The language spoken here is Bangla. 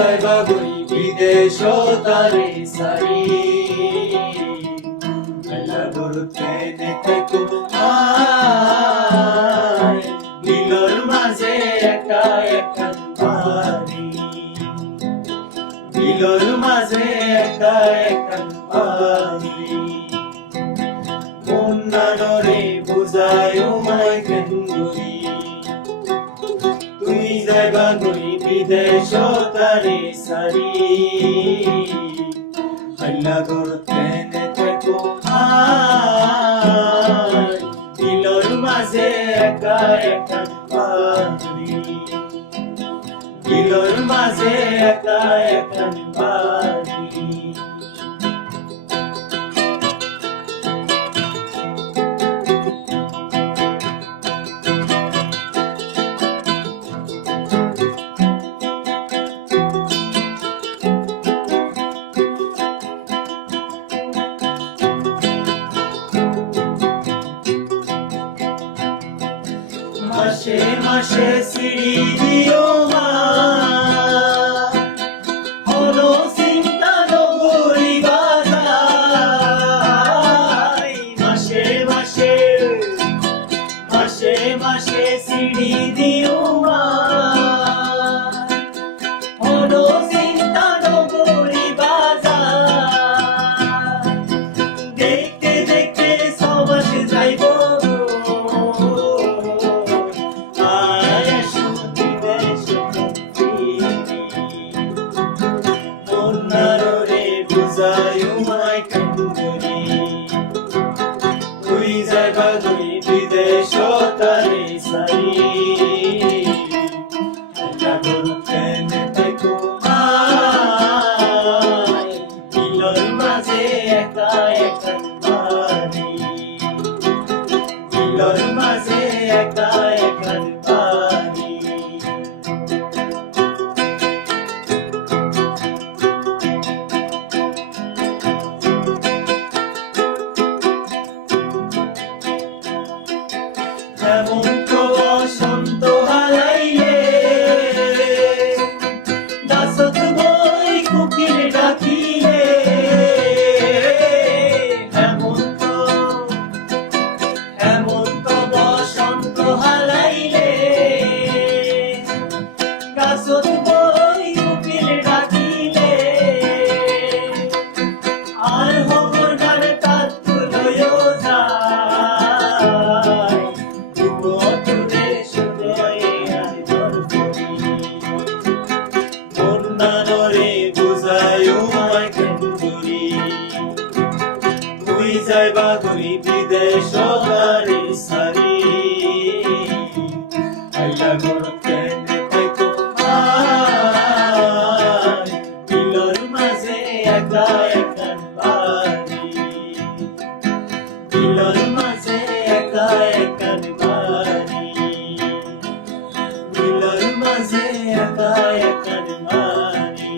যাইবা গই বিদেশ তারে সারি আল্লাহ গরুতে দেখো আয় বিলর মাঝে একা একা পানি বিলর মাঝে একা একা পানি মন্নানরে বুঝায় মাই কেন্দুরি তুই যাইবা গই বিদেশ তারে সারি আল্লাহ গরুতে দেখো আয় বিলর মাঝে একা একা পানি বিলর মাঝে একা একা পানি মাসে মাসে সিঁড়ি দিও মা হলো চিন্তা নগরী বাজার মাসে মাসে মাসে মাসে সিঁড়ি দিও মা হলো চিন্তা নগরী বাজার দেখতে দেখতে সবাস যাইব তুই যাইবা গই বিদেশ তারে সারি আল্লাহ গরুতে দেখো আয় বিলর মাঝে একা একা পানি বিলর মাঝে একা একা পানি হেমন্ত বসন্ত হারাইলে দাসত বই কুকিল ডাকিলে হেমন্ত হেমন্ত বসন্ত হারাইলে দাসত বই কুকিল ডাকিলে আর হবনার তাত লয় যায় মন্নানরে বুঝায় মাই কেন্দুরি তুই যাইবা গই বিদেশ তারে সারি আল্লাহ গরুতে দেখো আয় বিলর মাঝে একা একা পানি বিলর মাঝে একা একা পানি বিলর মাঝে একা একা পানি